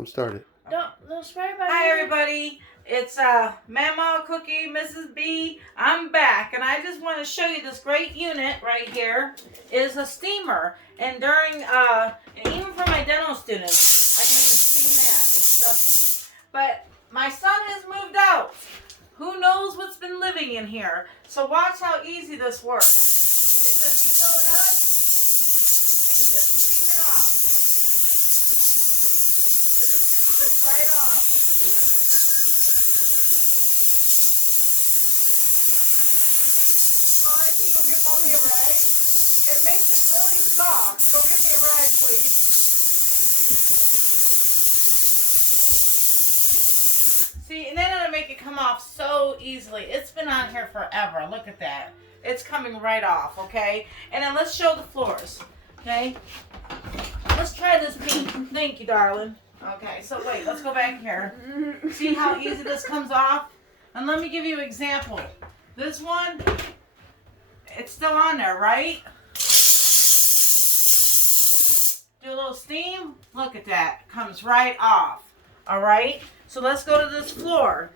I'm started. Don't spray my Hi hair. everybody, it's Mama Cookie, Mrs. B. I'm back, and I just want to show you this great unit right here. It is a steamer, and during and even for my dental students, I can even steam that. It's dusty, but my son has moved out. Who knows what's been living in here? So watch how easy this works. It's just you fill it up and you just steam it off. So this comes right off. Molly, can you give Mommy a rag? It makes it really soft. Go give me a rag, please. See, and then it'll make it come off so easily. It's been on here forever. Look at that. It's coming right off, okay? And then let's show the floors, okay? Let's try this pink. Thank you, darling. Okay, so wait, let's go back here. See how easy this comes off? And let me give you an example. This one, it's still on there, right? Do a little steam. Look at that. Comes right off. All right? So let's go to this floor.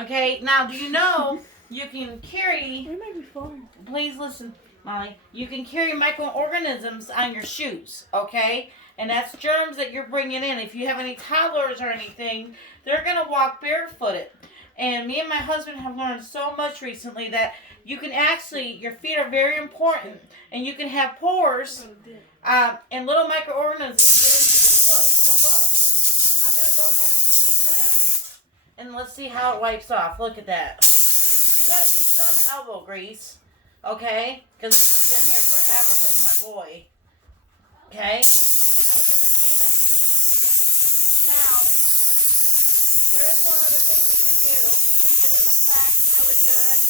Okay? Now, do you know you can carry... It might be falling. Please listen, Molly. You can carry microorganisms on your shoes, okay? And that's germs that you're bringing in. If you have any toddlers or anything, they're going to walk barefooted. And me and my husband have learned so much recently that you can actually, your feet are very important. And you can have pores and little microorganisms get into your foot. So look, I'm going to go ahead and clean this. And let's see how it wipes off. Look at that. You got to use some elbow grease. Okay? Because this has been here forever because of my boy. Okay? And then we just steam it. Now, there is one other thing we can do and get in the cracks really good.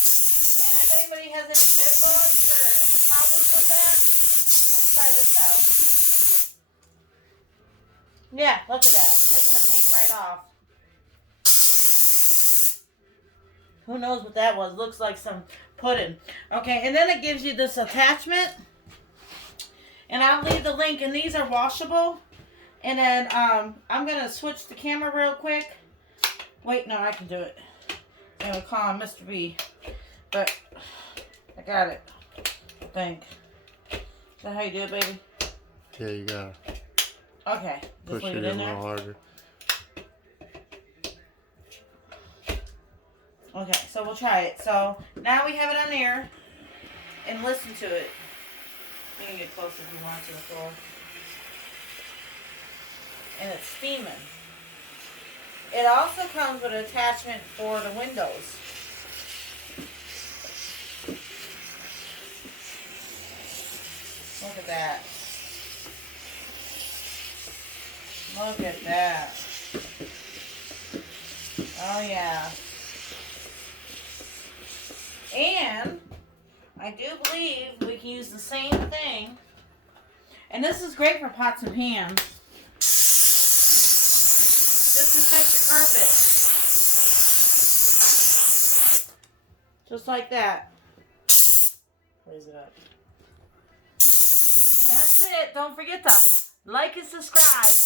And if anybody has any bed bugs or problems with that, let's try this out. Yeah, look at that. Taking the paint right off. Who knows what that was? Looks like some pudding. Okay, and then it gives you this attachment. And I'll leave the link. And these are washable. And then I'm going to switch the camera real quick. Wait, no, I can do it. I'm going to call him Mr. B. But I got it. I think. Is that how you do it, baby? Yeah, you gotta Okay. push Just leave it it in in a there. little harder. Okay, so we'll try it. So now we have it on air, and listen to it. You can get close if you want to the floor. And it's steaming. It also comes with an attachment for the windows. Look at that. Look at that. Oh yeah. And I do believe we can use the same thing. And this is great for pots and pans. Disinfect the carpet. Just like that. Raise it up. And that's it. Don't forget to like and subscribe.